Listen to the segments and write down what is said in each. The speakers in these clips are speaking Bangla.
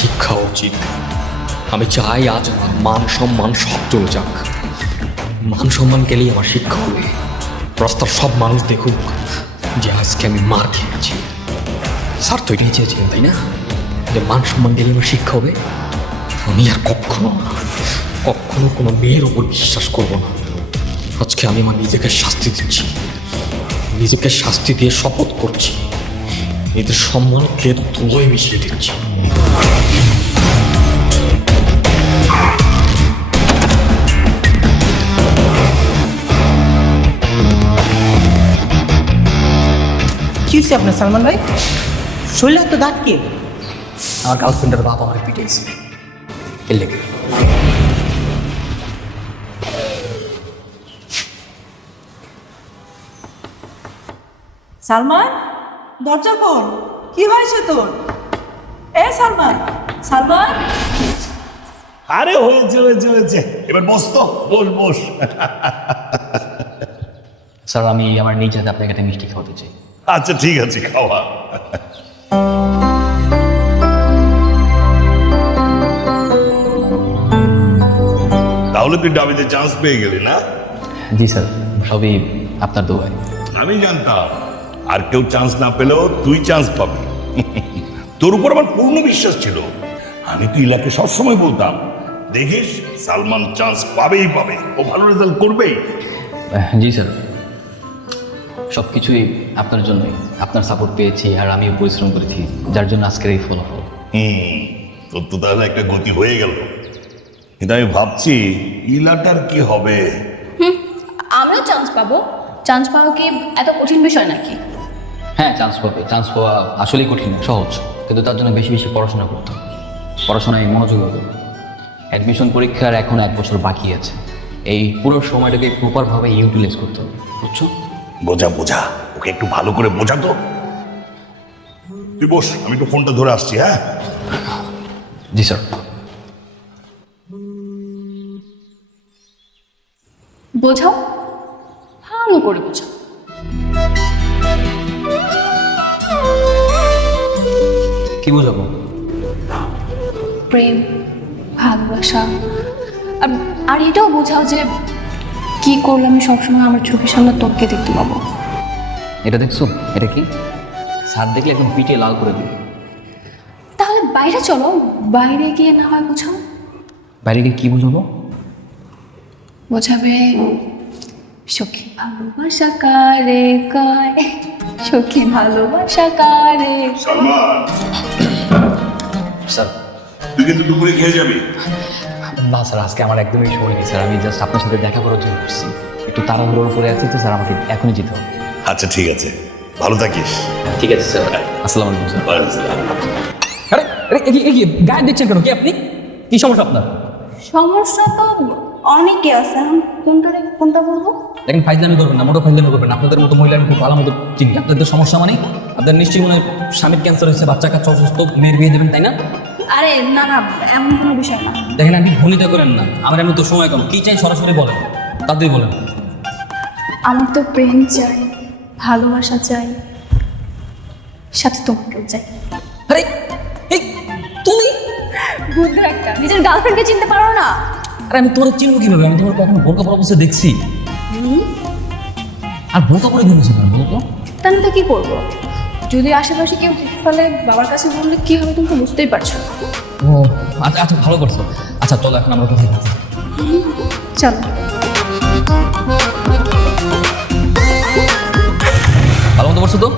শিক্ষা উচিত। আমি চাই আজ আমার মান সম্মান সব চলে যাক। মান সম্মান গেলেই আমার শিক্ষা হবে। রাস্তার সব মানুষ দেখুক যে আজকে আমি মার খেয়েছি। স্যার তো এটাই চেয়েছিলেন তাই না, যে মান সম্মান গেলে আমার শিক্ষা হবে। আমি আর কখনো কোনো মেয়ের ওপর বিশ্বাস করব না। আজকে আমি আমার নিজেকে শাস্তি দিচ্ছি, নিজেকে শাস্তি দিয়ে শপথ করছি, এদের সম্মানকে ধুলোয় মিশিয়ে দিচ্ছি। কি হচ্ছে আপনার সালমান ভাই? শরীরে তো দাঁত কে? আমার গার্লফ্রেন্ডের বাবা আমার পিটাইছে, এর লেগে। সালমান, দরজা খোল। কি হয়েছে তোর? এ সালমান, সালমান। আরে হয়েছে এবার বস তো, বস। স্যার আমি আমার নিজ হাতে আপনাকে একটা মিষ্টি খাওয়াতে চাই। আচ্ছা ঠিক আছে, খাওয়া। তাহলে তুই ডাবিতে চান্স পেয়ে গেলি না? জি স্যার, সবই আপনার দোয়ায়। আমি জানতাম আর কেউ চান্স না পেলেও তুই চান্স পাবি। তোর উপর আমার পূর্ণ বিশ্বাস ছিল। আমি তো ইলাকে সবসময় বলতাম, দেখিস সালমান চান্স পাবেই পাবে, ও ভালো রেজাল্ট করবেই। জি স্যার, সব কিছুই আপনার জন্যই। আপনার সাপোর্ট পেয়েছি আর আমি পরিশ্রম করেছি, যার জন্য আজকের এই ফলাফল। তোর তো তাহলে একটা গতি হয়ে গেল। কিন্তু আমি ভাবছি ইলাটার কি হবে। আমিও চান্স পাবো। চান্স পাওয়া কি এত কঠিন বিষয় নাকি? হ্যাঁ, চান্স পাবে। চান্স পাওয়া আসলেই কঠিন, সহজ, কিন্তু তার জন্য বেশি বেশি পড়াশোনা করতে হবে। পড়াশোনায় মনোযোগ হবে। অ্যাডমিশন পরীক্ষার এখন 1 বছর বাকি আছে। এই পুরো সময়টাকে প্রপারভাবে ইউটিলাইজ করতে হবে, বুঝছো? বোঝা, ওকে একটু ভালো করে বোঝা তো। তুই বস, আমি একটু ফোনটা ধরে আসছি। হ্যাঁ জি স্যার। বোঝাও, ভালো করে বোঝাও। কি বোঝাবো? প্রেম, ভালোবাসা, আর এটাও বোঝাও যে কি করলে আমি সবসময় আমার চোখের সামনে তোকে দেখতে পাবো। এটা দেখছো? এটা কি? স্যার দেখলে একদম পিটিয়ে লাল করে দিবে। তাহলে বাইরে চলো, বাইরে গিয়ে না হয় বোঝাও। বাইরে গিয়ে কি বোঝাবো? বোঝাবে সখী ভালোবাসা কারে কয়, সখী ভালোবাসা কারে। সালমান, স্যার তুই কিন্তু দুপুরে খেয়ে যাবি। না স্যার, আজকে আমার একদমই সময় নেই স্যার। আমি জাস্ট আপনার সাথে দেখা করার জন্য আসছি। একটু তাড়াহুড়োর করে আছি তো স্যার, আমাকে এখনই যেতে হবে। আচ্ছা ঠিক আছে, ভালো থাকিস। ঠিক আছে স্যার, আসসালামু আলাইকুম স্যার। ওয়ালাইকুম আসসালাম। আরে আরে গায়ে দিচ্ছেন কেন? কি আপনি? কি সমস্যা আপনার? সমস্যা তো অনেকে আছে, এখন কোনটা বলবো? দেখেন, ফাইজলামি করবেন না, মোটো ফাইজলামি করবেন না। আপনাদের মতো মহিলা আমি খুব ভালো মতো চিনি। আপনাদের সমস্যা মানে আপনার নিশ্চয়ই মনে হয় স্বামীর ক্যান্সার হয়েছে, বাচ্চা কাচ্চা অসুস্থ, মেয়ের বিয়ে দেবেন, তাই না? আরে না না, এমন কোনো বিষয় না। দেখেন, আপনি ভনিতা করেন না। আমার এমনি তো সময় কম। কি চাই সরাসরি বলেন, তাড়াতাড়ি বলেন। আমার তো প্রেম চাই, ভালোবাসা চাই, সাথে তোমাকেও চাই। আরে এই তুমি? বুদ্ধ একটা, নিজের গার্লফ্রেন্ডকে চিনতে পারো না? আরে আমি তোমার চিনবো কিভাবে? আমি তোমার কখনো বোরকা পরা অবস্থায় দেখছি? আর বোরকা পরে ঘুরেছি কেন বলো তো? তাহলে তো কি করবো? যদি আশেপাশে কেউ দেখে ফেলে, বাবার কাছে বললে কি হবে তুমি তো বুঝতেই পারছো। ও আচ্ছা আচ্ছা, ভালো করছো। আচ্ছা চলো, এখন আমরা কোথায় যাচ্ছি? চলো। ভালো মতো করছো তো?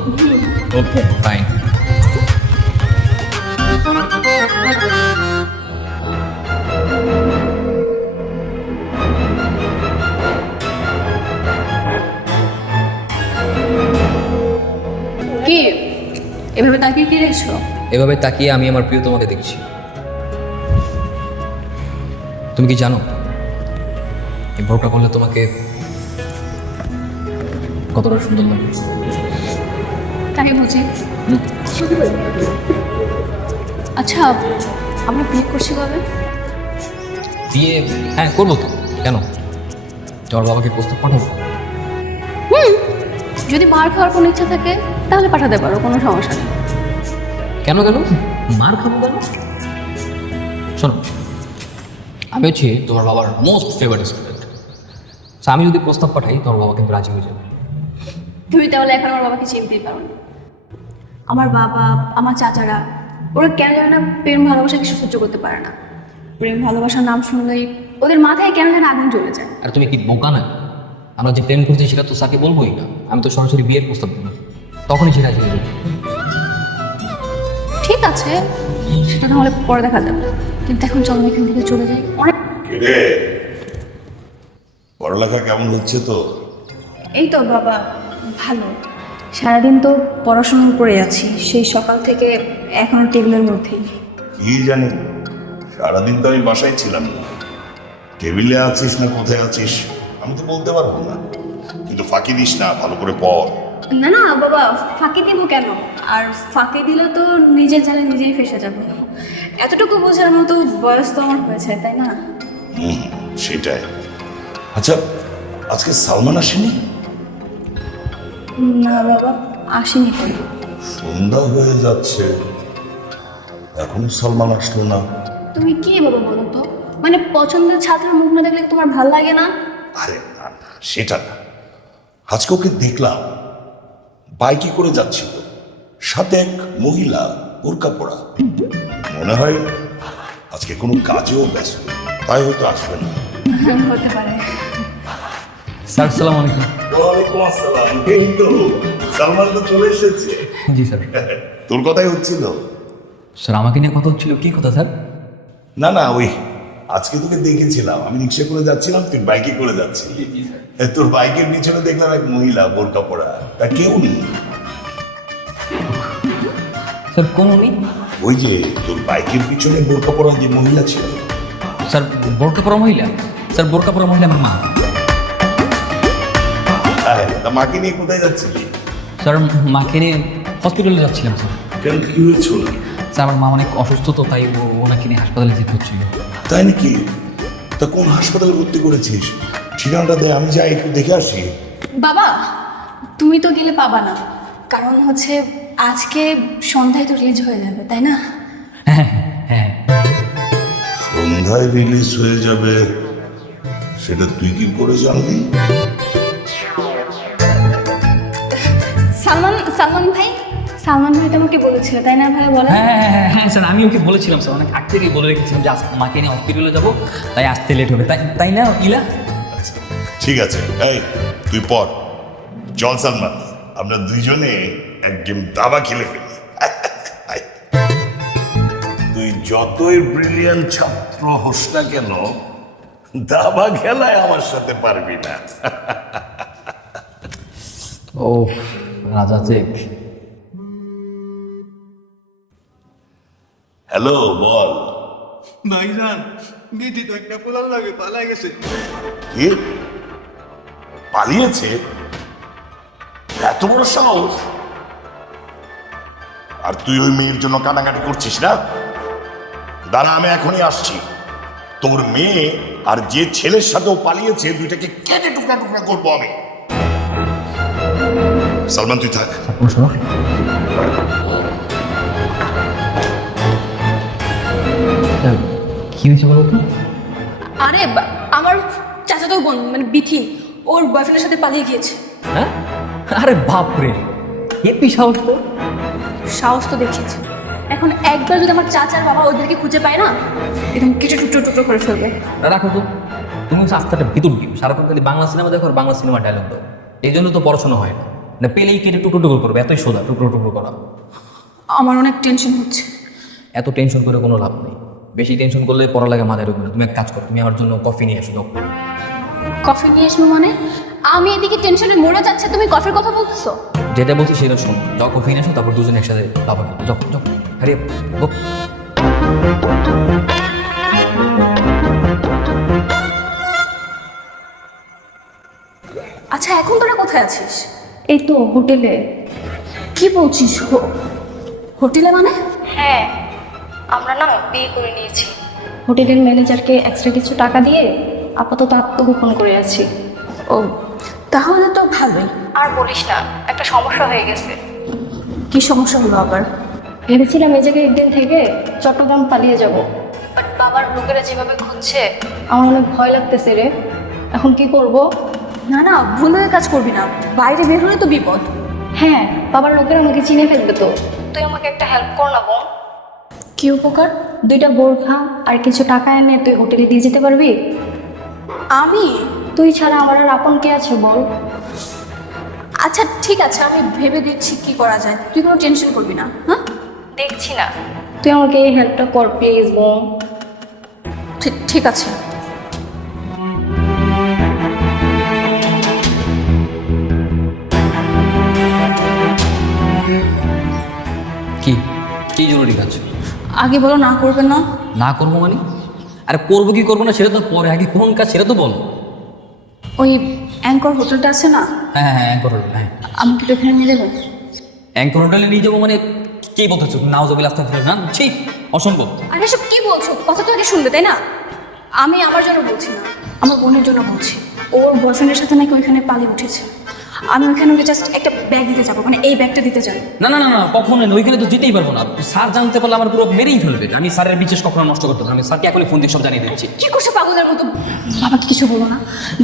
Okay fine. কি এভাবে তাকিয়ে কি রেখেছো? এভাবে তাকিয়ে আমি আমার প্রিয় তোমাকে দেখছি। তুমি কি জানো এই ভোরটা করলে তোমাকে কতটা সুন্দর লাগে? তাকে বুঝি। আচ্ছা, আমরা বিয়ে করছি কবে? বিয়ে? হ্যাঁ করবো তো, কেন? তোমার বাবাকে প্রস্তাব পাঠাবো। যদি মার খাওয়ার কোনো ইচ্ছা থাকে তাহলে পাঠাতে পারো, কোনো সমস্যা নেই। কেন কেন? মার খাবো কেন? আমি হচ্ছি তোমার বাবার মোস্ট ফেভারিট স্টুডেন্ট। আমি যদি প্রস্তাব পাঠাই তোমার বাবা কিন্তু রাজি হয়ে যাবে। তুমি তাহলে এখন আমার বাবাকে চিনতেই পারো না। আমার বাবা, আমার চাচারা, ওরা কেন জানে না প্রেম ভালোবাসা কিছু সহ্য করতে পারে না। প্রেম ভালোবাসার নাম শুনলেই ওদের মাথায় কেন যেন আগুন জ্বলে যায়। আর তুমি কি বোকা না? আমরা যে প্রেম করছি সেটা তো স্যারকে বলবোই না, আমি তো সরাসরি বিয়ের প্রস্তাব দিলাম, তখনই সে রাজি হয়ে যাবে। ঠিক আছে, সেটা তাহলে পরে দেখা যাবে, কিন্তু এখন চলো এখান থেকে চলে যাই। অনেক রে পড়ালেখা কেমন হচ্ছে তো? এই তো বাবা, ভালো। সারাদিন তো পড়াশোনার উপরে আছি, সেই সকাল থেকে এখনো টেবিলের মধ্যেই। কি জানি, সারাদিন তো আমি বাসায় ছিলাম না। টেবিলে আছিস না কোথায় আছিস আমি তো বলতে পারবো না, কিন্তু ফাঁকি দিস না, ভালো করে পড়। না না বাবা, ফাঁকি দিব কেন? আর ফাঁকি দিলে তো নিজের জালে নিজেই ফেসে যাবো। এতটুকু বোঝার মতো বয়স তো আমার হয়েছে, তাই না? সেটাই। আচ্ছা, আজকে সালমান আসেনি? না বাবা, আসেনি তো। সন্ধ্যা হয়ে যাচ্ছে, এখনো সালমান আসলো না। তুমি কি বাবা বলো তো, মানে পছন্দের ছাত্রের মুখ না দেখলে তোমার ভাল লাগে না? আরে না না, সেটা না। আজকে ওকে দেখলাম বাইকে করে যাচ্ছিল, সাথে এক মহিলা বোরকা পরা। মনে হয় আজকে কোনো কাজেও ব্যস্ত, তাই হয়তো আসবে না। হতে পারে। স্যার আসসালামু আলাইকুম। ওয়ালাইকুম আসসালাম। এই তো সালমান তো চলে এসেছে। জি স্যার। তোর কথাই হচ্ছিল। স্যার আমাকে নিয়ে কথা হচ্ছিল, কি কথা স্যার? না না, ওই আজকে তোকে দেখেছিলাম, আমি রিক্সা করে যাচ্ছিলাম, তুই বাইকে করে যাচ্ছিলি। তোর বাইকের পিছনে দেখলাম এক মহিলা বোরকা পরা, তা কেউ নেই। স্যার কোন উনি? ওই যে তোর বাইকের পিছনে বোরকা পরা যে মহিলা ছিল। স্যার বোরকা পরা মহিলা? স্যার বোরকা পরা মহিলা আমার মা। হ্যাঁ, তা মাকে নিয়ে কোথায় যাচ্ছিলি? স্যার মাকে নিয়ে হসপিটালে যাচ্ছিলাম স্যার। কেন, কি হয়েছিল? স্যার আমার মা অনেক অসুস্থ তো, তাই ওনাকে নিয়ে হাসপাতালে যেতে হচ্ছিল। তাই নাকি? তা কোন হাসপাতালে ভর্তি করেছিস? ঠিকানাটা দে, আমি যাই একটু দেখে আসি। বাবা, তুমি তো গেলে পাবা না, কারণ হচ্ছে আজকে সন্ধ্যায় তো রিলিজ হয়ে যাবে, তাই না? হ্যাঁ হ্যাঁ। সন্ধ্যায় রিলিজ হয়ে যাবে, সেটা তুই কি করে জানলি? সালমান ভাই তোমাকে বলেছিল, তাই না ভাই? বলে হ্যাঁ স্যার, আমি ওকে বলেছিলাম স্যার, অনেক আগ থেকেই বলে রেখেছিলাম যে আজকে মাকে নিয়ে হসপিটালে যাবো, তাই আসতে লেট হবে, তাই না ইলা? ঠিক আছে, এই তুই পড়। চল সালমান, আমরা দুইজনে এক গেম দাবা খেলে ফেলি। আয়। তুই যতই ব্রিলিয়ান্ট ছাত্র হোস না কেন, দাবা খেলায় আমার সাথে পারবি না। ও রাজা চেক। হ্যালো, বল। ভাইজান দিদি তো একটা পোলার লাগে পালাই গেছে। কি পালিয়েছে? এত বড় সাহস! আর তুই ওই মেয়ের জন্য কাটাকাটি করছিস না? দাঁড়া, আমি এখনই আসছি। তোর মেয়ে আর যে ছেলের সাথে ও পালিয়েছে, দুইটাকে কেটে টুকরা টুকরা করবো আমি। সালমান তুই থাক। কি হয়েছে বলো তো? আরে আমার চাচাতো বোন মানে বিথি ওর বয়ফ্রেন্ডের সাথে পালিয়ে গিয়েছে। হ্যাঁ? আরে বাপরে, হেপি সাহস তো। সাহস তো দেখিয়েছে। এখন একবার যদি আমার চাচার বাবা ওদেরকে খুঁজে পায় না, একদম কেটে টুকরো টুকরো করে ফেলবে। রাখো তো, তুমি হচ্ছে আস্থাটা ভিতর দিও, সারাক্ষণ খালি বাংলা সিনেমা দেখো আর বাংলা সিনেমা ডায়লগ দাও, এই জন্য তো পড়াশোনা হয় না। না পেলেই কেটে টুকরো টুকরো করবে, এতই সোজা টুকরো টুকরো করা। আমার অনেক টেনশন হচ্ছে। এত টেনশন করে কোনো লাভ নেই, বেশি টেনশন করলে পড়ালেখা মাথায় ঢুকবে না। তুমি এক কাজ করো, তুমি আমার জন্য কফি নিয়ে এসো। কফি নিয়ে আসবো মানে? আমি এদিকে টেনশনে মরে যাচ্ছে, তুমি কফির কথা বলতেছো? যেটা বলছি সেটা শোনো, যাও কফি নিয়ে এসো, তারপর দুজনে একসাথে দাবা খেলো। যাও যাও, হারিয়ে গো। আচ্ছা এখন তোরা কোথায় আছিস? এই তো হোটেলে। কি বলছিস? হোটেলে মানে? হ্যাঁ, আমরা না বিয়ে করে নিয়েছি। হোটেলের ম্যানেজারকে এক্সট্রা কিছু টাকা দিয়ে আপাতত আত্মগোপন করে আছি। ও তাহলে তো ভালোই। আর বলিস না, একটা সমস্যা হয়ে গেছে। কি সমস্যা হলো আবার? ভেবেছিলাম এই জায়গায় একদিন থেকে চট্টগ্রাম পালিয়ে যাব, বাট বাবার লোকেরা যেভাবে খুঁজছে আমার অনেক ভয় লাগতেছে রে। এখন কি করব? না না, ভুল হয়ে কাজ করবি না, বাইরে বের হলে তো বিপদ। হ্যাঁ, বাবার লোকেরা আমাকে চিনে ফেলবে তো। তুই আমাকে একটা হেল্প কর না বোন। কি উপকার? 2টা বোরখা আর কিছু টাকা এনে তুই হোটেলে দিয়ে যেতে পারবি? আমি? তুই ছাড়া আমার আর আপন কে আছে বল? আচ্ছা ঠিক আছে, আমি ভেবে দেখছি কি করা যায়, তুই কোনো টেনশন করবি না। হ্যাঁ, দেখছি না, তুই আমাকে এই হেল্পটা কর প্লিজ বোন। ঠিক আছে। কি কি জরুরি কাজ? আগে বলো না করবেন না। না করবো মানে? আরে করবো কি করবো না সেটা তো পরে, আগে কোন কাজ সেটা তো বল। ওই অ্যাঙ্কর হোটেলটা আছে না, হ্যাঁ হ্যাঁ, অ্যাঙ্কর হোটেল। হ্যাঁ, আমাকে তো এখানে নিয়ে যাবেন? অ্যাঙ্কর হোটেলে নিয়ে যাবো মানে কি বলতেছো? নাউজুবিল্লাহ আস্তাগফিরুল্লাহ, না ঠিক অসম্ভব। আরে এসব কি বলছো? কথা তো আগে শুনবে তাই না? আমি আমার জন্য বলছি না, আমার বোনের জন্য বলছি। ওর বয়ফ্রেন্ডের সাথে নাকি ওইখানে পালিয়ে উঠেছে। আমি ওইখানে ওকে জাস্ট একটা ব্যাগ দিতে যাবো, মানে এই ব্যাগটা দিতে চাই। না না না না, কখনো না, ওইখানে তো যেতেই পারবো না। স্যার জানতে পারলে আমার পুরো মেরেই ফেলবে। আমি স্যারের বিশেষ কখনো নষ্ট করতে পারবো না। আমি স্যারকে এখনই ফোন দিয়ে সব জানিয়ে দিচ্ছি। কি করছে পাগলের মতো? বাবাকে কিছু বলো না।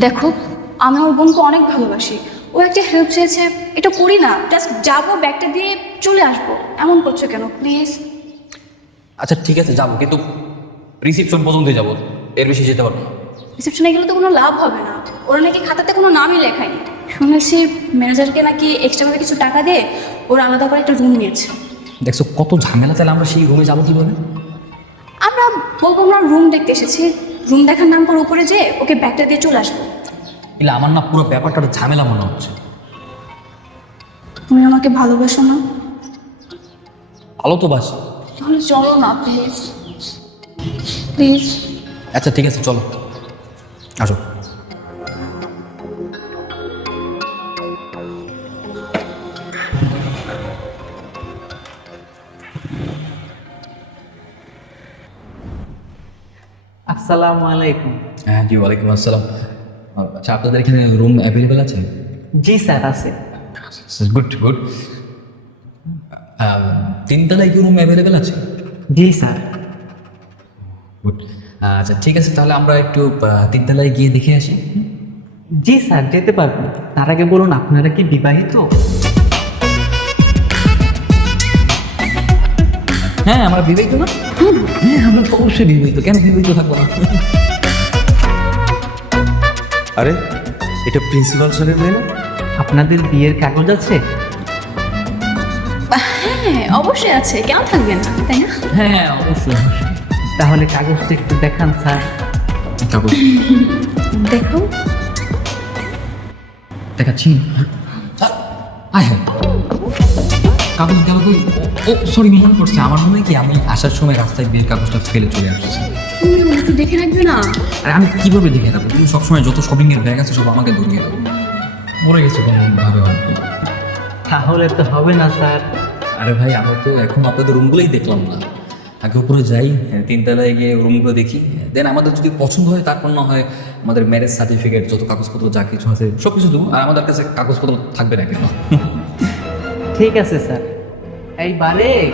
দেখো, আমি আমার বোনকে অনেক ভালোবাসি, ও একটা হেল্প চেয়েছে, এটা করি না, জাস্ট যাবো ব্যাগটা দিয়ে চলে আসবো। এমন করছো কেন প্লিজ? আচ্ছা ঠিক আছে যাবো, কিন্তু রিসিপশন পর্যন্ত যাবো, এর বেশি যেতে পারবো না। রিসেপশনে গেলে তো কোনো লাভ হবে না, ওরা নাকি খাতাতে কোনো নামই লেখায়নি। শুনেছি ম্যানেজারকে নাকি এক্সট্রাভাবে কিছু টাকা দিয়ে ওরা আলাদা করে একটা রুম নিয়েছে। দেখছো কত ঝামেলা, তাহলে আমরা সেই রুমে যাবো কিভাবে? আমরা বলবো আমরা রুম দেখতে এসেছি, রুম দেখার নাম করে উপরে যেয়ে ওকে ব্যাগটা দিয়ে চলে আসবো। এলে আমার না পুরো ব্যাপারটা একটা ঝামেলা মনে হচ্ছে। তুমি আমাকে ভালোবাসো না? ভালো তো বাস। তাহলে চলো না প্লিজ, প্লিজ। আচ্ছা ঠিক আছে চলো, আসো। আসসালামু আলাইকুম। হ্যাঁ জি, ওয়ালাইকুম আসসালাম। আচ্ছা, আপনাদের এখানে রুম অ্যাভেলেবেল আছে? জি স্যার, আছে। Good good. 3 তলায় কি রুম অ্যাভেলেবেল আছে? জি স্যার। গুড। আচ্ছা ঠিক আছে, তাহলে আমরা একটু 3 তলায় গিয়ে দেখে আসি। জি স্যার, যেতে পারবেন। তার আগে বলুন, আপনারা কি বিবাহিত? হ্যাঁ, আমরা বিবাহিত না? হ্যাঁ, আমরা তো অবশ্যই বিবাহিত। কেন বিবাহিত থাকবো না? আরে এটা প্রিন্সিপাল স্যারের মেয়ে না? আপনাদের বিয়ের কাগজ আছে? হ্যাঁ অবশ্যই আছে, কেন থাকবে না, তাই না? হ্যাঁ অবশ্যই অবশ্যই। তাহলে কাগজটা একটু দেখান স্যার। কাগজ দেখো, দেখাচ্ছি। আয় হ্যাঁ, কাগজ গেল কই? ও সরি, মনে পড়ছে। আমার মনে হয় কি আমি আসার সময় রাস্তায় বিয়ের কাগজটা ফেলে চলে আসছি। তুমি একটু দেখে রাখবে না? আর আমি কিভাবে দেখে রাখবো? তুমি সবসময় যত শপিং এর ব্যাগ আছে সব আমাকে ধরিয়ে দেবো। মরে গেছে কোনো ভাবে হয়তো। তাহলে তো হবে না স্যার। আরে ভাই, আমরা তো এখন আপনাদের রুমগুলোই দেখলাম না। আগে উপরে যাই, 3 তলায় গিয়ে রুমগুলো দেখি, দেন আমাদের যদি পছন্দ হয়, তারপর না হয় আমাদের ম্যারেজ সার্টিফিকেট, যত কাগজপত্র যা কিছু আছে সব কিছু দেবো। আর আমাদের কাছে কাগজপত্র থাকবে না কেন? ঠিক আছে স্যার। এই বারেক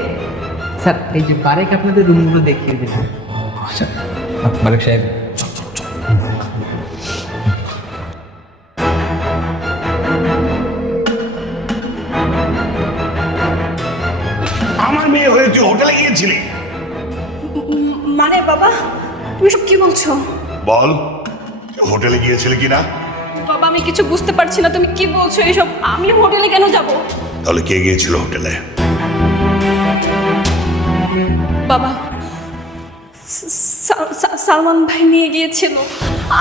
স্যার, এই যে বারেক আপনাদের রুমগুলো দেখিয়ে দেবেন। আচ্ছা মালিক সাহেব, চল চল চল। আমার মেয়ে হয়ে তুই হোটেলে গিয়েছিলি? মানে বাবা, তুমি সব কি বলছো? বল, হোটেলে গিয়েছিলি কিনা? বাবা আমি কিছু বুঝতে পারছি না, তুমি কি বলছো এইসব? আমি হোটেলে কেন যাব? তাহলে কে গিয়েছিল হোটেলে? বাবা, সালমান ভাই নিয়ে গিয়েছিল,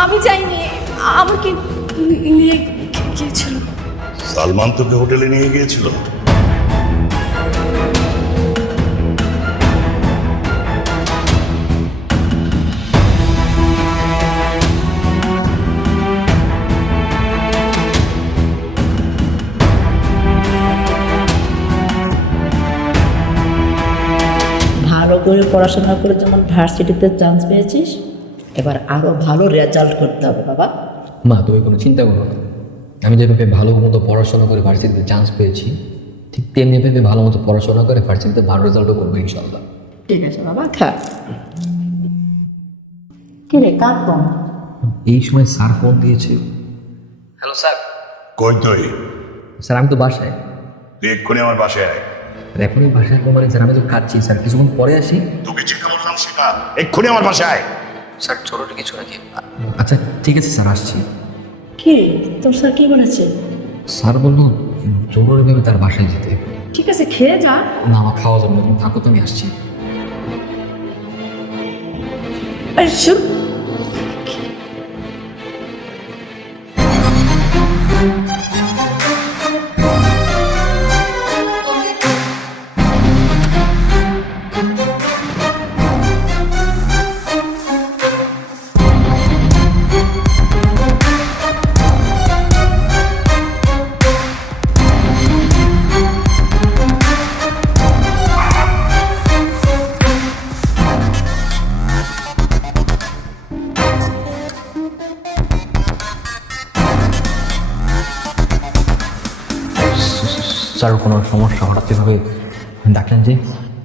আমি যাইনি, আমাকে নিয়ে গিয়েছিল। সালমান তোকে হোটেলে নিয়ে গিয়েছিল? ভালো করে পড়াশোনা করে যেমন ভার্সিটিতে চান্স পেয়েছিস, এবার আরও ভালো রেজাল্ট করতে হবে বাবা। মা, তুমি কোনো চিন্তা করো না। আমি যেভাবে ভালো মতো পড়াশোনা করে ভার্সিটিতে চান্স পেয়েছি, ঠিক তেমনি ভেবে ভালো মতো পড়াশোনা করে ভার্সিটিতে ভালো রেজাল্টও করবো ইনশাল্লাহ। ঠিক আছে বাবা, খা। কি রে কার ফোন? এই সময় স্যার ফোন দিয়েছে। Hello sir. কই তুই? স্যার আমি তো বাসায়। তুই এক্ষুনি আমার বাসায় আয়। এখনই বাসায় কোনো মানে স্যার আমি তো খাচ্ছি স্যার, কিছুক্ষণ পরে আসি। তোকে যেটা বললাম সেটা, এক্ষুনি আমার বাসায় আয়। স্যার জরুরি কিছু নাকি? আচ্ছা ঠিক আছে স্যার, আসছি। কি রে তোর স্যার কি বলেছে? স্যার বললো জরুরিভাবে তার বাসায় যেতে। ঠিক আছে খেয়ে যা। না আমার খাওয়া যাবে না, তুমি থাকো, তো আমি আসছি। আরে শুন, স্যার কোনো সমস্যা হঠাৎ এভাবে ডাকলেন যে?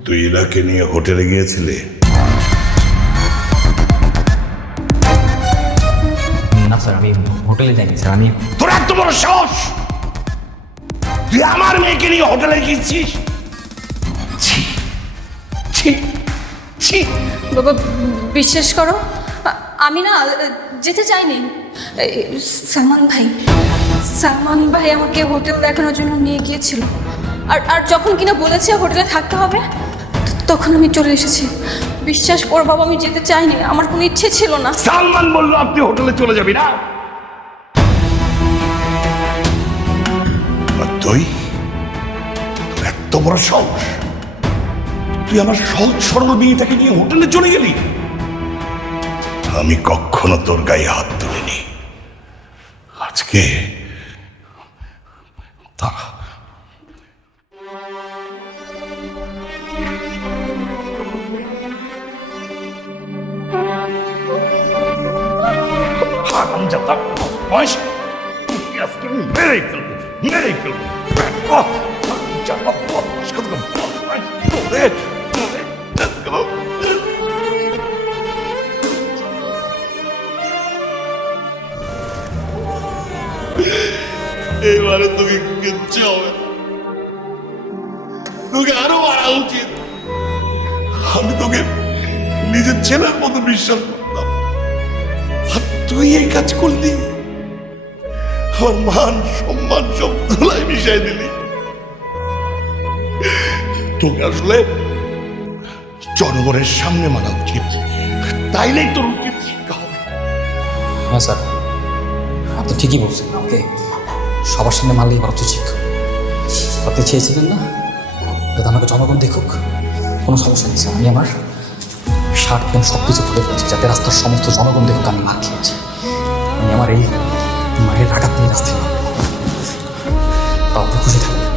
তুই ইলাকে নিয়ে হোটেলে গিয়েছিলে? না স্যার আমি হোটেলে যাইনি স্যার। আমি তোর এত বড় সাহস, তুই আমার মেয়েকে নিয়ে হোটেলে গিয়েছিস? ছি ছি ছি। বাবা বিশ্বাস করো, আমি না যেতে চাইনি। সালমান ভাই আমাকে হোটেল দেখানোর জন্য নিয়ে গিয়েছিল, আর যখন কিনা বলেছে হোটেলে থাকতে হবে তখন আমি চলে এসেছি। বিশ্বাস করো বাবা, আমি যেতে চাইনি, আমার কোনো ইচ্ছে ছিল না। সালমান বললো আপনি হোটেলে চলে যাবি না, আর তুই, তোর এত বড় সাহস, তুই আমার সহজ সরল মেয়েটাকে নিয়ে হোটেলে চলে গেলি? আমি কখনো তোর গায়ে হাত তুলিনি, আজকে দাঁড়া। হারামজাদা, বয়স, তুই আজকে মেরেই ফেলবো, মেরেই ফেলবো। হারামজাদা, বদমাশ কোথাকার, বদমাশ, তোরে, তোরে, তোরে। এবারে তোকে কিচ্ছু হবে না। তোকে আরো মারা উচিত। আমি তোকে নিজের ছেলের মতো বিশ্বাস করতাম, আর তুই এই কাজ করলি, আমার মান সম্মান সব ধুলায় মিশাই দিলি। তোকে আসলে জনগণের সামনে মারা উচিত, তাইলেই তোর উচিত শিক্ষা হবে। হ্যাঁ স্যার আপনি ঠিকই বলছেন, আমাকে সবার সামনে মারলেই আমার উচিত শিক্ষা। আপনি চেয়েছিলেন না যাতে আমাকে জনগণ দেখুক, কোনো সমস্যা নেই স্যার। আমি আমার শার্ট প্যান্ট সব কিছু খুলে ফেলেছি যাতে রাস্তার সমস্ত জনগণ দেখুক আমি মার খেয়েছি। আমি আমার এই মায়ের আঘাত নিয়ে রাস্তায় নামবো, তাও আপনি খুশি থাকবেন।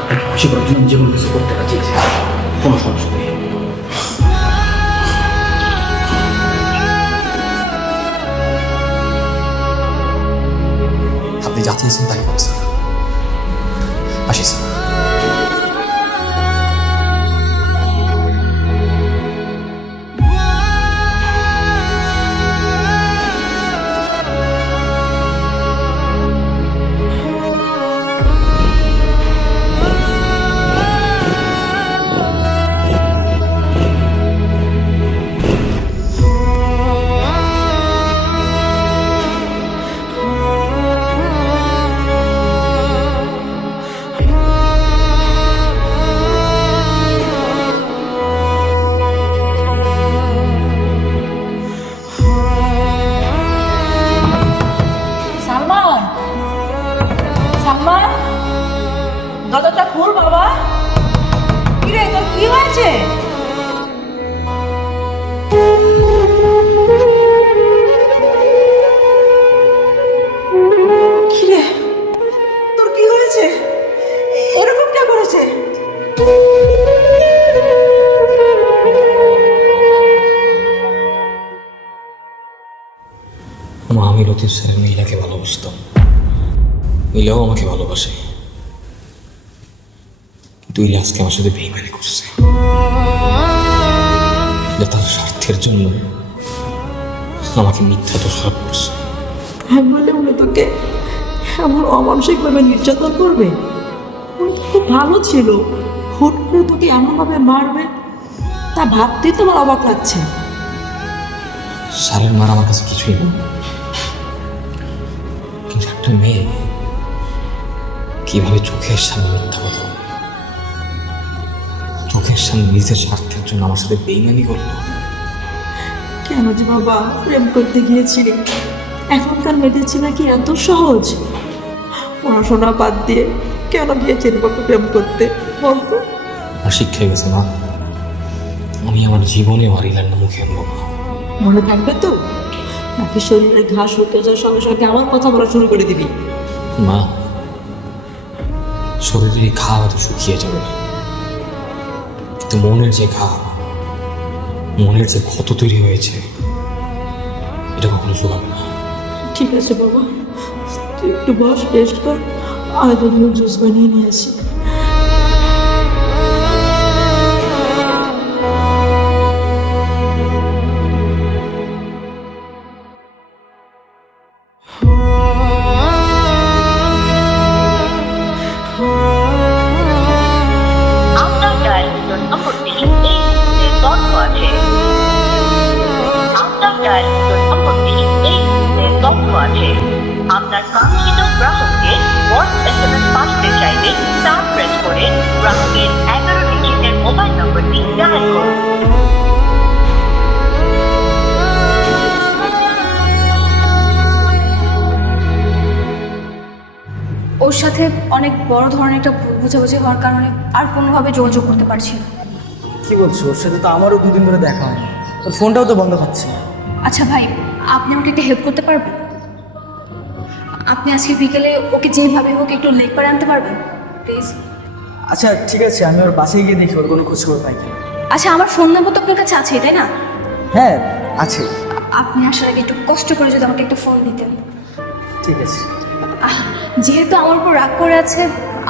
আপনাকে খুশি করার জন্য আমি যে কোনো কিছু করতে রাজি আছি, কোনো সমস্যা নেই। আপনি যা চেয়েছেন তাই হবে স্যার। আসি স্যার। সালমান, সালমান, দরজাটা খুল বাবা। কি রে তোর কি হয়েছে? কি রে তোর কি হয়েছে? এরকম কে করেছে? আমি লতিফ স্যার মিলাকে ভালোবাসতাম, মিলাও আমাকে ভালোবাসে, কিন্তু ইলা আজকে আমার সাথে বেইমানি করছে। যে তার স্বার্থের জন্য আমাকে মিথ্যা দোষারোপ করছে। আমি বললে উনি তোকে এমন অমানসিকভাবে নির্যাতন করবে? উনি তো খুব ভালো ছিল, হুট করে তোকে এমনভাবে মারবে তা ভাবতেই তোমার অবাক লাগছে। স্যারের মার আমার কাছে কিছুই না, কিন্তু একটা মেয়ে কিভাবে চোখের সামনে মিথ্যা কথা বলে, চোখের সামনে নিজের স্বার্থের জন্য আমার সাথে বেইমানি করলো। কেন যে বাবা প্রেম করতে গিয়েছিলি? এখনকার মেয়েদের ছিল কি এত সহজ? পড়াশোনা বাদ দিয়ে কেন গিয়েছিলি বাবা প্রেম করতে বলতো? আমার শিক্ষা হয়ে গেছে না, আমি আমার জীবনে হারিলাম না মুখে আনবো না। মনে থাকবে তো? নাকি শরীরে ঘাস শুকিয়ে যাওয়ার সঙ্গে সঙ্গে আমার কথা বলা শুরু করে দিবি? মা, শরীরের ঘা হয়তো শুকিয়ে যাবে, কিন্তু মনের যে ঘা, মনের যে ক্ষত তৈরি হয়েছে, এটা কখনো শুকাবে না। ঠিক আছে বাবা, তুই একটু বস, রেস্ট কর, আমি তো জুস বানিয়ে নিয়ে আসি। আপনার ডায়ালিত নম্বরটি এই মুহূর্তে বন্ধ আছে। আপনার ডায়ালিত নম্বরটি এই মুহূর্তে বন্ধ আছে। আপনার কাঙ্ক্ষিত গ্রাহককে ভয়েস SMS পাঠাতে চাইলে স্টার প্রেস করে গ্রাহকের 11 ডিজিটের মোবাইল নম্বরটি ডায়াল করুন। ওর সাথে অনেক বড় ধরনের একটা ভুল বোঝাবুঝি হওয়ার কারণে আর কোনোভাবে যোগাযোগ করতে পারছি না। কি বলছো? ওর সাথে তো আমারও দুদিন ধরে দেখা হয়, ওর ফোনটাও তো বন্ধ পাচ্ছি। আচ্ছা ভাই, আপনি আমাকে একটা হেল্প করতে পারবেন? আপনি আজকে বিকেলে ওকে যেভাবে হোক একটু লেক পারে আনতে পারবেন প্লিজ? আচ্ছা ঠিক আছে, আমি ওর বাসায় গিয়ে দেখি ওর কোনো খোঁজখবর পাই কিনা। আচ্ছা, আমার ফোন নাম্বার তো আপনার কাছে আছেই, তাই না? হ্যাঁ আছে। আপনি আসার আগে একটু কষ্ট করে যদি আমাকে একটা ফোন দিতেন। ঠিক আছে। যেহেতু আমার উপর রাগ করে আছে,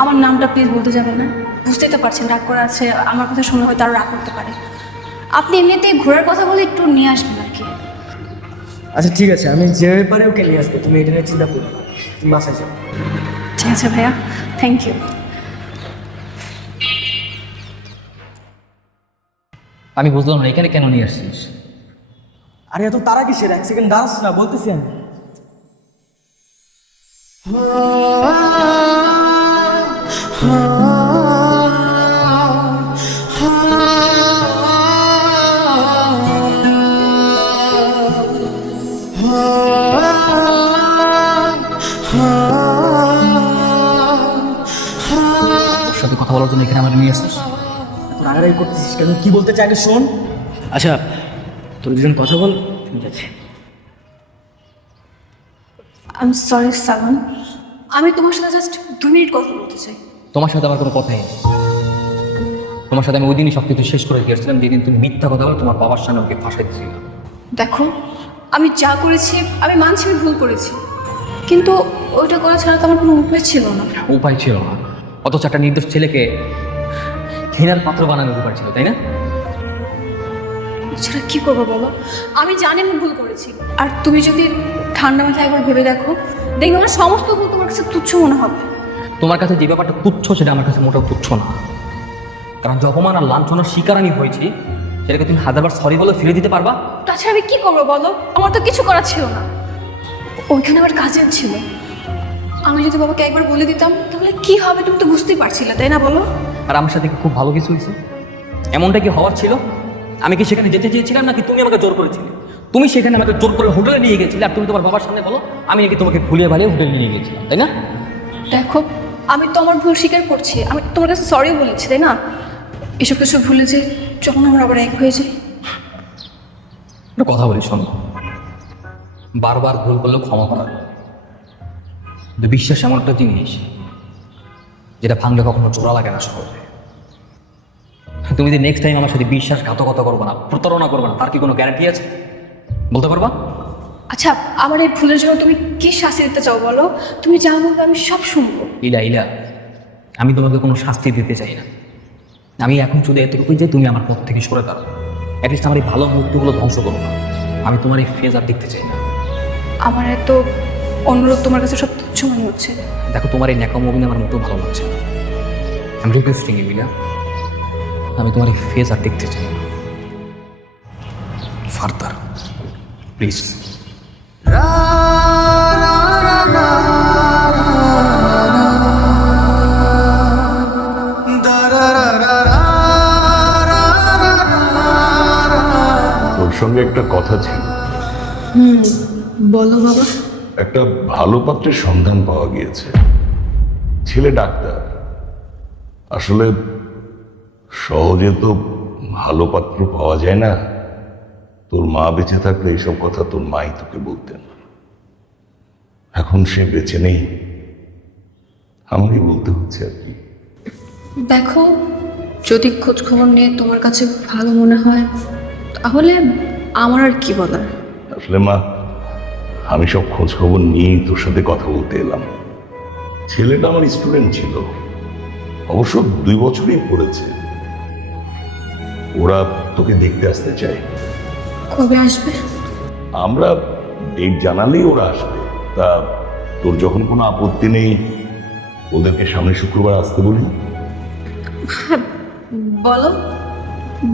আমার নামটা প্লিজ বলতে যাবেন না। বুঝতেই তো পারছেন রাগ করে আছে, আমার কথা শুনে হয়তো আরও রাগ করতে পারে। আপনি এমনিতেই ঘোরার কথা বলে একটু নিয়ে আসবেন আর কি। আচ্ছা ঠিক আছে, আমি যে ব্যাপারে ওকে নিয়ে আসবো, তুমি এটা নিয়ে চিন্তা করো না, তুমি বাসায় যাও। ঠিক আছে ভাইয়া, থ্যাংক ইউ। আমি বুঝলাম না এখানে কেন নিয়ে আসছিস? আরে এত তারা কিসের? এক সেকেন্ড দাঁড়াস না, বলতেছি আমি। ওর সাথে কথা বলার জন্য এখানে আমাকে নিয়ে আসছিস? রাগারাগি করতেছিস কেন? কি বলতে চাই আগে শোন। আচ্ছা তোর দুজন কথা বল, ঠিক আছে? আই এম সরি সালমান, আমি তোমার সাথে জাস্ট 2 মিনিট কথা বলতে চাই। তোমার সাথে আমার কোনো কথাই নেই। তোমার সাথে আমি ওই দিনই সব কিছু শেষ করে গিয়েছিলাম, যেদিন তুমি মিথ্যা কথা বলে তোমার বাবার সামনে আমাকে ফাঁসাই দিয়েছিল। দেখো, আমি যা করেছি আমি মানছি আমি ভুল করেছি, কিন্তু ওইটা করা ছাড়া তো আমার কোনো উপায় ছিল না। উপায় ছিল না, অথচ একটা নির্দোষ ছেলেকে ঘৃণার পাত্র বানানোর উপায় ছিল, তাই না? এছাড়া কি করবো বলো? আমি জানি আমি ভুল করেছি, আর তুমি যদি ঠান্ডা মাথায় একবার ভেবে দেখো, দেখবে আমার সমস্ত ভুল তোমার কাছে তুচ্ছ মনে হবে। তোমার কাছে যে ব্যাপারটা তুচ্ছ সেটা আমার কাছে মোটেও তুচ্ছ না, কারণ যে অপমান আর লাঞ্ছনার শিকার আমি হয়েছি সেটাকে তুমি হাজারবার সরি বলে ফিরে দিতে পারবা? তাছাড়া আমি কি করবো বলো? আমার তো কিছু করার ছিল না, ওইখানে আমার কাজের ছিল। আমি যদি বাবাকে একবার বলে দিতাম তাহলে কি হবে তুমি তো বুঝতেই পারছিলে, তাই না বলো? আর আমার সাথে কি খুব ভালো কিছু হয়েছে? এমনটা কি হওয়ার ছিল? আমি কি সেখানে যেতে চেয়েছিলাম নাকি তুমি আমাকে জোর করেছিলে? তুমি সেখানে আমাকে জোর করে হোটেলে নিয়ে গেছিলে, আর তুমি তোমার বাবার সামনে বলো আমি নাকি তোমাকে ভুলিয়ে ভালিয়ে হোটেলে নিয়ে গেছিলাম, তাই না? দেখো, আমি তো আমার ভুল স্বীকার করছি, আমি তোমার কাছে সরি বলেছি, তাই না? এসব কিছু ভুলে যে যখন আমরা আবার এক হয়ে যাই। একটা কথা বলি শোনো, বারবার ভুল করলেও ক্ষমা করা, কিন্তু বিশ্বাস এমন একটা জিনিস যেটা ভাঙলে কখনো জোড়া লাগে না সহজে। তুমি যদি নেক্সট টাইম আমার সাথে বিশ্বাসঘাতকতা করবো না, প্রতারণা করবো না, তার কি কোনো গ্যারান্টি আছে? বলতে পারবা? আচ্ছা, আমার এই ভুলের জন্য তুমি কি শাস্তি দিতে চাও বলো? তুমি যা বলবে আমি সব শুনবো। ইলা ইলা, আমি তোমাকে কোনো শাস্তি দিতে চাই না। আমি এখন শুধু এতটুকুই যে তুমি আমার পথ থেকে সরে দাঁড়াও, অ্যাটলিস্ট আমার এই ভালো মুহূর্তগুলো ধ্বংস করো না। আমি তোমার এই ফেজ আর দেখতে চাই না। আমার এত অনুরোধ তোমার কাছে সব তুচ্ছ মনে হচ্ছে। দেখো, তোমার এই ন্যাকামো অভিনয় আমার মোটেও ভালো লাগছে না। আমি রিকোয়েস্টিং এমিলা, আমি তোমার এই ফেজ আর দেখতে চাই না ফার্দার, প্লিজ। তোর সঙ্গে একটা কথা ছিল। বলো বাবা। একটা ভালো পাত্রের সন্ধান পাওয়া গিয়েছে। ছেলে ডাক্তার। আসলে সহজে তো ভালো পাত্র পাওয়া যায় না। তোর মা বেঁচে থাকলে এইসব কথা তোর মাই তোকে বলতেন। এখন সে বেঁচে নেই, আমাকে বলতে হচ্ছে আর কি। দেখো, যদি খোঁজ খবর নিয়ে তোমার কাছে ভালো মনে হয় তাহলে আমার আর কি বলার। আসলে মা, আমি সব খোঁজ খবর নিয়েই তোর সাথে কথা বলতে এলাম। ছেলেটা আমার স্টুডেন্ট ছিল, অবশ্য 2 বছরই পড়েছে। ওরা তোকে দেখতে আসতে চায়। কবে আসবে? আমরা ডেট জানালেই ওরা আসবে। তা তোর যখন কোনো আপত্তি নেই, ওদেরকে সামনে শুক্রবার আসতে বলি। বলো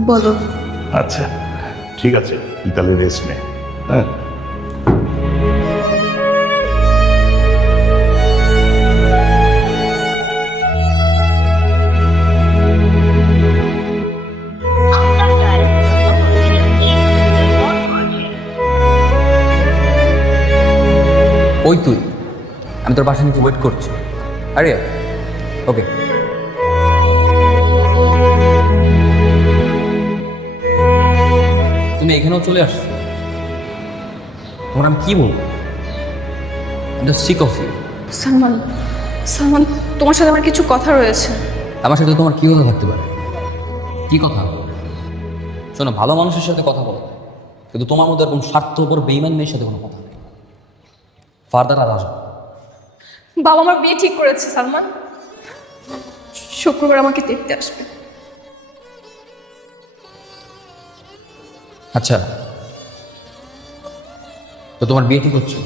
বলো। আচ্ছা ঠিক আছে, তুই তাহলে রেস্ট নে। হ্যাঁ, আপনার ডায়াল বন্ধ আছে। ওই তুই, আমি তোর বাসা নিচে ওয়েট করছি। আরে ওকে। তুমি এখানেও চলে আসছো, তোমার আমি কি বলবো? Sick of you. Salman, Salman, তোমার সাথে আমার কিছু কথা রয়েছে। আমার সাথে তোমার কি কথা থাকতে পারে? কি কথা? শোনো, ভালো মানুষের সাথে কথা বলো, কিন্তু তোমার মধ্যে এরকম স্বার্থপর বেইমান মেয়ের সাথে কোনো কথা নেই। ফার্দার আর আসবো। বাবা আমার বিয়ে ঠিক করেছে সালমান, শুক্রবার আমাকে দেখতে আসবে। আচ্ছা, তো তোমার বিয়ে ঠিক হচ্ছে?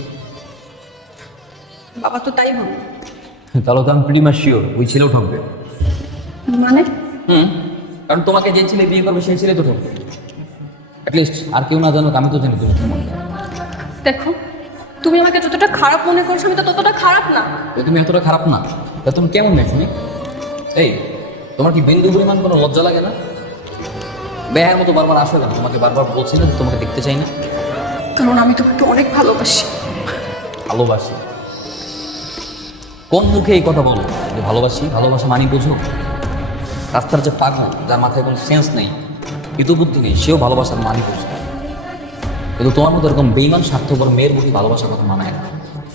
বাবা তো তাই বলে। তাহলে তো আমি প্রিটি মাচ শিওর ওই ছেলেও ঠকবে। মানে? কারণ তোমাকে যে ছেলে বিয়ে করবে সেই ছেলে তো ঠকবে। অ্যাটলিস্ট আর কেউ না জানুক, আমি তো জানি তুমি কেমন। দেখো, তুমি আমাকে যতটা খারাপ মনে করছো আমি তো ততটা খারাপ না। তো তুমি এতটা খারাপ না, তা তুমি কেমন মেয়ে শুনি? এই, তোমার কি বিন্দু পরিমাণ কোনো লজ্জা লাগে না? বেহার মতো বারবার আসো কেন? তোমাকে বারবার বলছি না যে তোমাকে দেখতে চাই না? কারণ আমি তোমাকে অনেক ভালোবাসি। ভালোবাসি? কোন মুখে এই কথা বলো যে ভালোবাসি? ভালোবাসা মানি বোঝো? রাস্তার যে পাগল, যার মাথায় কোনো সেন্স নেই, হিতবুদ্ধি নেই, সেও ভালোবাসার মানি বোঝে। কিন্তু তোমার মতো এরকম বেইমান স্বার্থপর মেয়ের মুখে ভালোবাসার কথা মানায় না।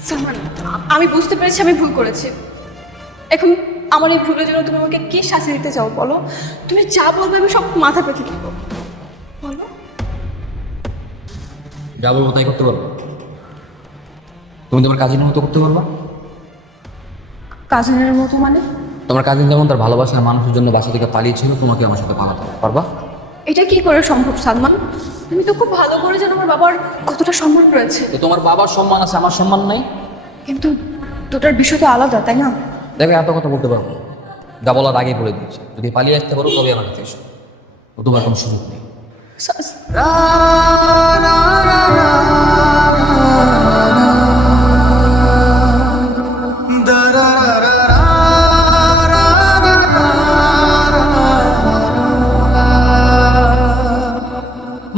সালমান, আমি বুঝতে পেরেছি আমি ভুল করেছি। এখন আমার এই ভুলের জন্য তুমি আমাকে কি শাস্তি দিতে চাও বলো? তুমি যা বলবে আমি সব মাথা পেতে দিব, বলো। যা বলবো তাই করতে পারবো? তুমি তোমার কাজিনের মতো করতে পারবা? কাজিনের মতো মানে? তোমার কাজিন যেমন তার ভালোবাসার মানুষের জন্য বাসা থেকে পালিয়েছিল, তোমাকে আমার সাথে পালাতে পারবা? এটা কি করে সম্ভব সালমান? তুমি তো খুব ভালো করে জানো আমার বাবার কতটা সম্মান রয়েছে। তো তোমার বাবার সম্মান আছে, আমার সম্মান নাই? কিন্তু দুটার বিষয় তো আলাদা, তাই না? দেখো, এত কথা বলতে পারবো, যা বলার আগে বলে দিচ্ছি। যদি পালিয়ে আসতে পারো তবে আমার কাছে এসো, তোমার কোনো সুযোগ নেই।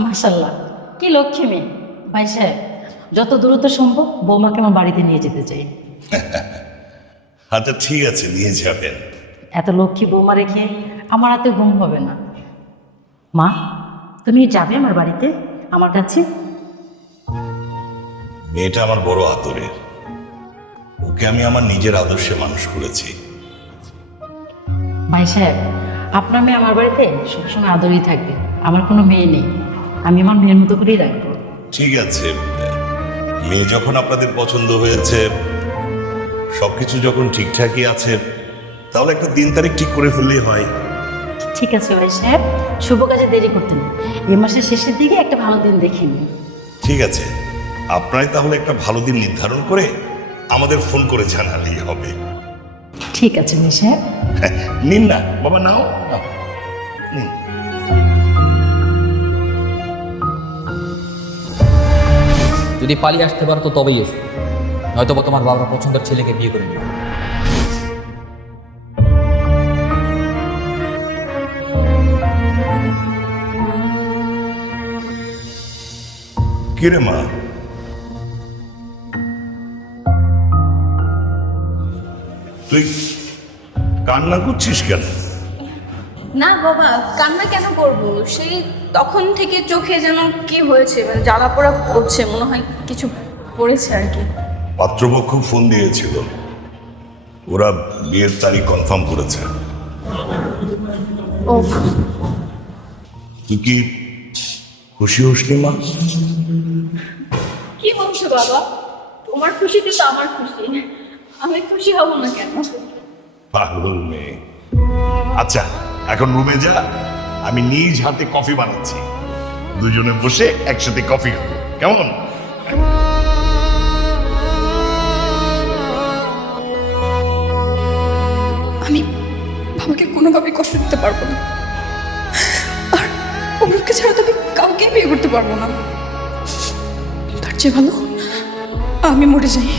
মাশাল্লাহ, কি লক্ষ্মী মেয়ে। ভাই সাহেব, যত দ্রুত সম্ভব বৌমাকে আমার বাড়িতে নিয়ে যেতে চাই। আচ্ছা ঠিক আছে, নিয়ে যাবেন। এত লক্ষ্মী বৌমা রেখে আমার হাতে ঘুম হবে না। মা, তুমি যাবে আমার বাড়িতে, আমার কাছে? মেয়েটা আমার বড় আদরের, ওকে আমি আমার নিজের আদর্শে মানুষ করেছি। ভাই সাহেব, আপনার মেয়ে আমার বাড়িতে সবসময় আদরেই থাকবে। আমার কোনো মেয়ে নেই, আমি আমার মেয়ের মতো করেই রাখবো। ঠিক আছে, মেয়ে যখন আপনাদের পছন্দ হয়েছে, সবকিছু যখন ঠিকঠাকই আছে, তাহলে একটা দিন তারিখ ঠিক করে ফেললেই হয়। ঠিক আছে ভাই সাহেব, শুভ কাজে দেরি করতে নেই, এই মাসের শেষের দিকে একটা ভালো দিন দেখে নিন। ঠিক আছে, আপনারাই তাহলে একটা ভালো দিন নির্ধারণ করে আমাদের ফোন করে জানালেই হবে। ঠিক আছে ভাই সাহেব। হ্যাঁ, নিন না বাবা, নাও নাও, নিন। যদি পালিয়ে আসতে পারো তো তবেই এসো, নয়তো বা তোমার বাবার পছন্দের ছেলেকে বিয়ে করে নিও। কিরে মা, তুই কান্না করছিস কেন? না বাবা, কান্না কেন করবো? সেই তখন থেকে চোখে যেন কি হয়েছে, মানে জ্বালা পোড়া করছে, মনে হয় কিছু পড়েছে আর কি। পাত্রপক্ষ ফোন দিয়েছিল, ওরা বিয়ের তারিখ কনফার্ম করেছে। ও, তুই কি খুশি হসনি মা? কি বলছো বাবা? তোমার খুশিতে তো আমার খুশি, আমি খুশি হব না কেন? পাগল মেয়ে। আচ্ছা, এখন রুমে যা, আমি নিজ হাতে কফি বানাচ্ছি, দুজনে বসে একসাথে কফি খাবো, কেমন? আমি বাবাকে কোনোভাবে কষ্ট দিতে পারবো না, আর অমুককে ছাড়া তো আমি কাউকে বিয়ে করতে পারবো না। তার চেয়ে ভালো আমি মরে যাই।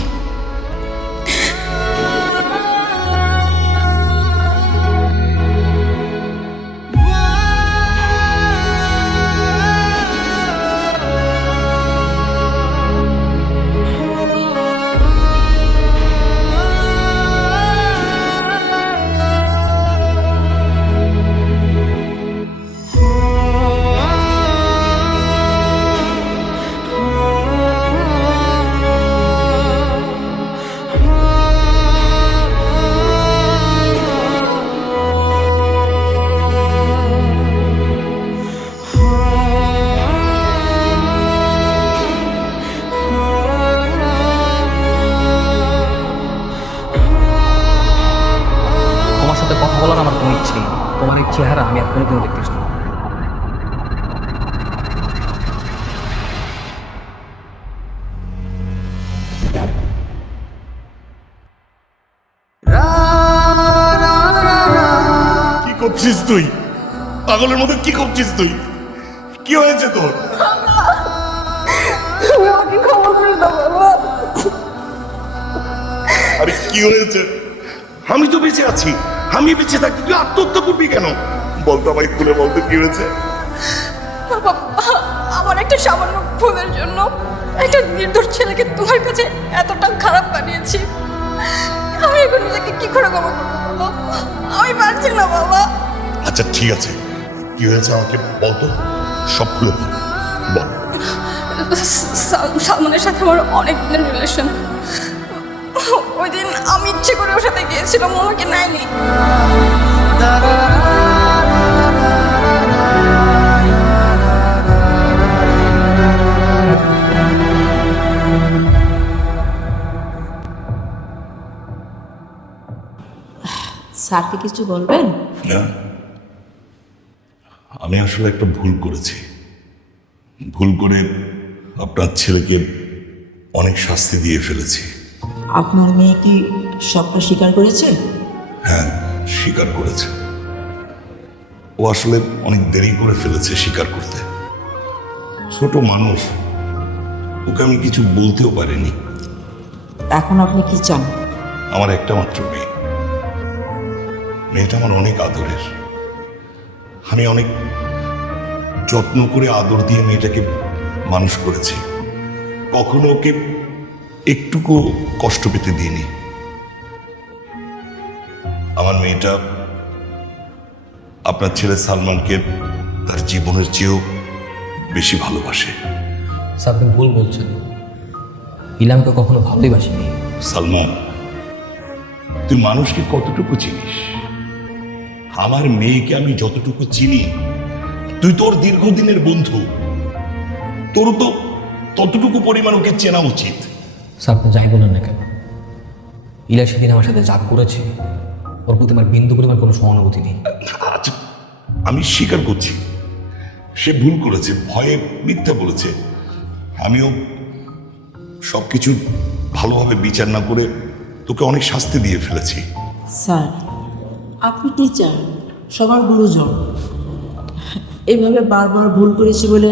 তোমার সাথে কথা বলার আমার কোনো ইচ্ছে নেই, তোমার এই চেহারা আমি আর কোনোদিনও দেখতে চাই না। কি করছিস তুই? পাগলের মতো কি করছিস তুই? কি হয়েছে তোর? আরে কি হয়েছে? আমি তো বেঁচে আছি, আমি বেঁচে থাকতে তুই আত্মহত্যা করবি কেন? বলতো আমায় খুলে বলতে কি হয়েছে? আমার একটা সামান্য ভুলের জন্য একটা নির্দোষ ছেলেকে তোমার কাছে এতটা খারাপ বানিয়েছি, আমি এখন নিজেকে কি করে ক্ষমা করবো বলো? আমি পারছি না বাবা। আচ্ছা ঠিক আছে, কি হয়েছে আমাকে বলতো, সব খুলে বল, বল। সালমানের সাথে আমার অনেক দিনের রিলেশন। ওই দিন আমি ইচ্ছে করে ওর সাথে গিয়েছিলাম, ও আমাকে নেয়নি। স্যারকে কিছু বলবেন? না, আমি আসলে একটা ভুল করেছি, ভুল করে আপনার ছেলেকে অনেক শাস্তি দিয়ে ফেলেছি। আপনার মেয়ে কি সবটা স্বীকার করেছে? হ্যাঁ, স্বীকার করেছে। ও আসলে অনেক দেরি করে ফেলেছে স্বীকার করতে। ছোট মানুষ, ওকে আমি কিছু বলতেও পারিনি। এখন আপনি কি চান? আমার একটা মাত্র মেয়ে, মেয়েটা আমার অনেক আদরের। আমি অনেক যত্ন করে আদর দিয়ে মেয়েটাকে মানুষ করেছি, কখনো ওকে একটুকু কষ্ট পেতে দিইনি। আমার মেয়েটা আপনার ছেলে সালমানকে তার জীবনের চেয়েও বেশি ভালোবাসে। স্যার আপনি ভুল বলছেন, ইলামকে কখনো ভালোই বাসিনি। সালমান, তুই মানুষকে কতটুকু চিনিস? আমার মেয়েকে আমি যতটুকু চিনি, তুই তোর দীর্ঘদিনের বন্ধু, তোর তো ততটুকু পরিমাণ ওকে চেনা উচিত। স্যার আপনি যাই বলেন না কেন, ইলা সেদিন আমার সাথে যা করেছে ওর প্রতি আমার বিন্দু পরিমাণ কোনো সহানুভূতি নেই। আচ্ছা আমি স্বীকার করছি সে ভুল করেছে, ভয়ে মিথ্যা বলেছে। আমিও সবকিছু ভালোভাবে বিচার না করে তোকে অনেক শাস্তি দিয়ে ফেলেছি। স্যার, আপনি টিচার, সবার গুরুজন, এইভাবে বারবার ভুল করেছি বলে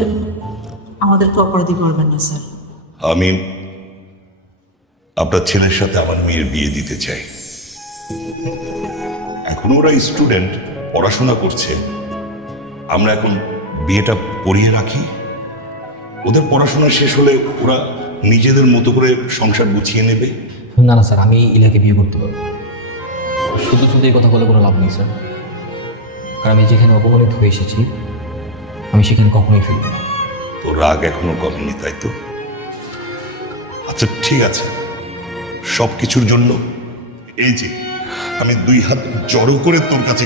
আমাদেরকে অপরাধী করবেন না স্যার। আমি আপনার ছেলের সাথে আমার মেয়ের বিয়ে দিতে চাই। এখন ওরা স্টুডেন্ট, পড়াশোনা করছে, আমরা এখন বিয়েটা পড়িয়ে রাখি। ওদের পড়াশোনা শেষ হলে ওরা নিজেদের মতো করে সংসার গুছিয়ে নেবে। না না স্যার, আমি ইলাকে বিয়ে করতে পারবো। শুধু শুধু এই কথা বলে কোনো লাভ নেই স্যার, কারণ আমি যেখানে অপমানিত হয়ে এসেছি আমি সেখানে কখনোই ফিরব না। তো রাগ এখনো কমেনি, তাই তো? আচ্ছা ঠিক আছে, সব কিছুর জন্য এই যে আমি 2 হাত জড়ো করে তোর কাছে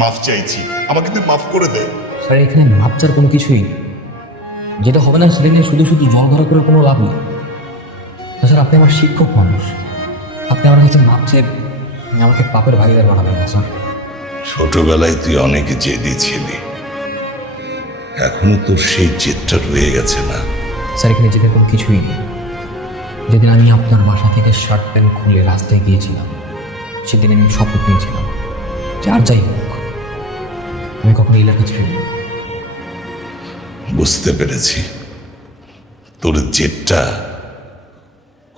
মাফ চাইছি, আমাকে তুই মাফ করে দে। স্যার এখানে মাপ চার কোনো কিছুই নেই, যেটা হবে না সেটা নিয়ে শুধু শুধু জল ধরা করে কোনো লাভ নেই। স্যার আপনি আমার শিক্ষক মানুষ, আপনি আমার কাছে মাপ চেয়ে আমাকে পাপের ভাগিদার বানাবেন না স্যার। ছোটবেলায় তুই অনেক জেদি ছিলি, এখনো তোর সেই জেদটা রয়ে গেছে না? স্যার এখানে যেতে কোনো কিছুই নেই। যেদিন আমি আপনার বাসা থেকে শার্ট প্যান্ট খুলে রাস্তায় গিয়েছিলাম সেদিন আমি শপথ নিয়েছিলাম যে আর যাই হোক আমি কখনো ইলার কাছে ফিরব না। বুঝতে পেরেছি, তোর জেদটা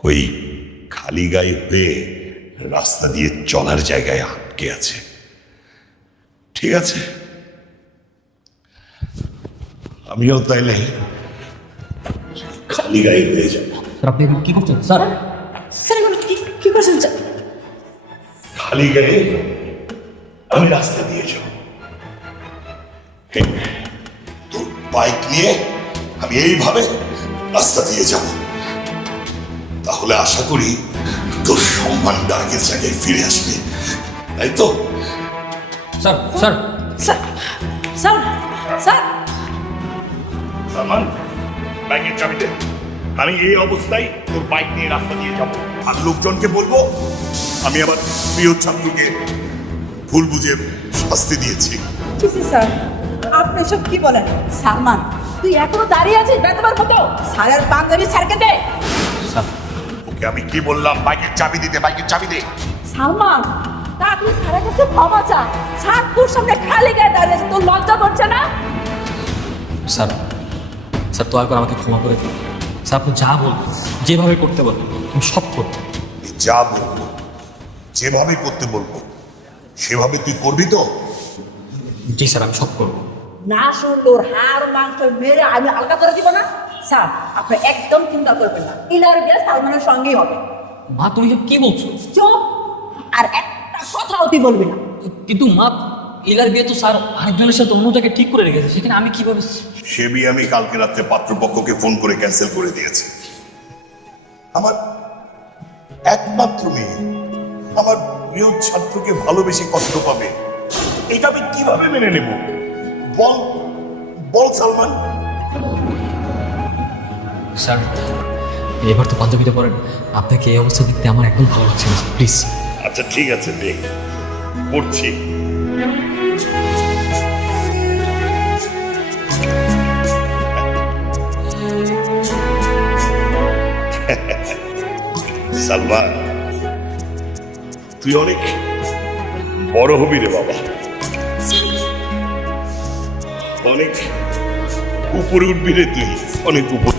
ওই খালি গায়ে হয়ে রাস্তা দিয়ে চলার জায়গায় আটকে আছে। ঠিক আছে, আমিও তাইলে খালি গায়ে হয়ে যাব। স্যার আপনি এখন কি করছেন স্যার? স্যার এগুলো কি করছেন স্যার? খালি গায়ে আমি রাস্তা দিয়ে যাব। তোর বাইক নিয়ে আমি এইভাবে রাস্তা দিয়ে যাব, তাহলে আশা করি তোর সম্মানটা আগের জায়গায় ফিরে আসবে, তাই তো? Sir sir sir sir sir Salman, বাইকের চাবি দে। আমি এই অবস্থায় তোর বাইক নিয়ে রাস্তা দিয়ে যাব, আর লোকজনকে বলবো আমি আমার প্রিয় ছাত্রকে ভুল বুঝে শাস্তি দিয়েছি। স্যার আপনি সব কি বলেন? সালমান, তুই এখনো দাঁড়িয়ে আছিস বেতবার মতো? স্যারের পাঞ্জাবি স্যারকে দে। স্যার ওকে আমি কি বললাম? বাইকের চাবি দিতে, বাইকের চাবি দে। সালমান, তা তুই স্যারের কাছে ক্ষমা চা। স্যার তোর সামনে খালি গায়ে দাঁড়িয়ে আছে, তোর লজ্জা করছে না? স্যার স্যার দয়া করে আমাকে ক্ষমা করে দিন স্যার। আপনি যা বলবেন, যেভাবে করতে বলবেন আমি সব করবো। যা বলবো, যেভাবে করতে বলবো সেভাবে তুই করবি তো? জি স্যার আমি সব করবো। না শুনলো ওর হাড় মাংস মেরে আমি আলগা করে দিব না? স্যার আপনি একদম চিন্তা করবেন না, ইলার বিয়ে সালমানের সঙ্গেই হবে। মা তুমি সব কি বলছো? চুপ, আর একটা কথাও তুই বলবি না। কিন্তু মা ইলার বিয়ে তো স্যার আরেকজনের সাথে অন্য জায়গায় ঠিক করে রেখেছে, সেখানে আমি কিভাবে? সে বিয়ে আমি কালকে রাত্রে পাত্রপক্ষকে ফোন করে ক্যান্সেল করে দিয়েছি। আমার একমাত্র মেয়ে আমার প্রিয় ছাত্রকে ভালোবেসে কষ্ট পাবে, এটা আমি কিভাবে মেনে নেব? বল বল সালমান। স্যার এবার তো পাঞ্জাবিতে পড়েন, আপনাকে এই অবস্থা দেখতে আমার একদম ভালো লাগছে না প্লিজ। আচ্ছা ঠিক আছে, দেখ করছি। সালমান, তুই অনেক বড় হবি রে বাবা, অনেক উপরে উঠবি রে তুই, অনেক উপরে।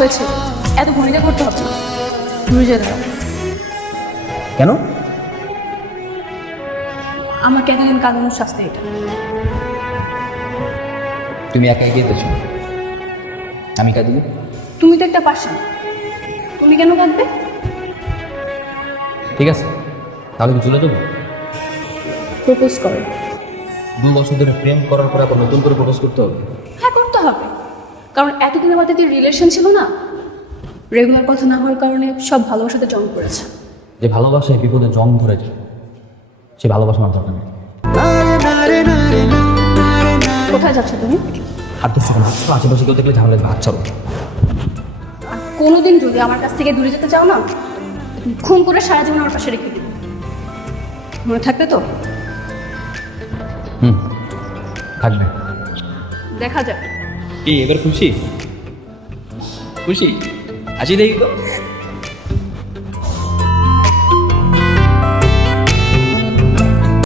হয়েছে, এত ভূমিকা করতে হবে না, বুঝে দাও। কেন? আমাকে এতদিন কাঁদানোর শাস্তি এটা। তুমি একা এগিয়ে দিয়েছো, আমি কাঁদি? তুমি তো একটা পার্সন, তুমি কেন কাঁদবে? ঠিক আছে তাহলে আমি চলে যাবো। প্রপোজ করো। 2 বছর ধরে প্রেম করার পর আবার নতুন করে প্রপোজ করতে হবে? হ্যাঁ করতে হবে, কারণ এতদিন আমাদের যে রিলেশন ছিল না, রেগুলার কথা না হওয়ার কারণে সব ভালোবাসাতে জং পড়েছে। যে ভালোবাসায় বিপদে জং ধরেছে সে ভালোবাসা আমার দরকার নেই। কোথায় যাচ্ছ তুমি? হাত দিচ্ছ কেন? আশেপাশে কেউ দেখলে ঝামেলা হাত ছাড়ো। আর কোনোদিন যদি আমার কাছ থেকে দূরে যেতে চাও না, তুমি খুন করে সারা জীবন আমার পাশে রেখে দিবে। মনে থাকবে তো? থাকবে। দেখা যাবে। কি এবার খুশি? খুশি? হাসি দেখি তো।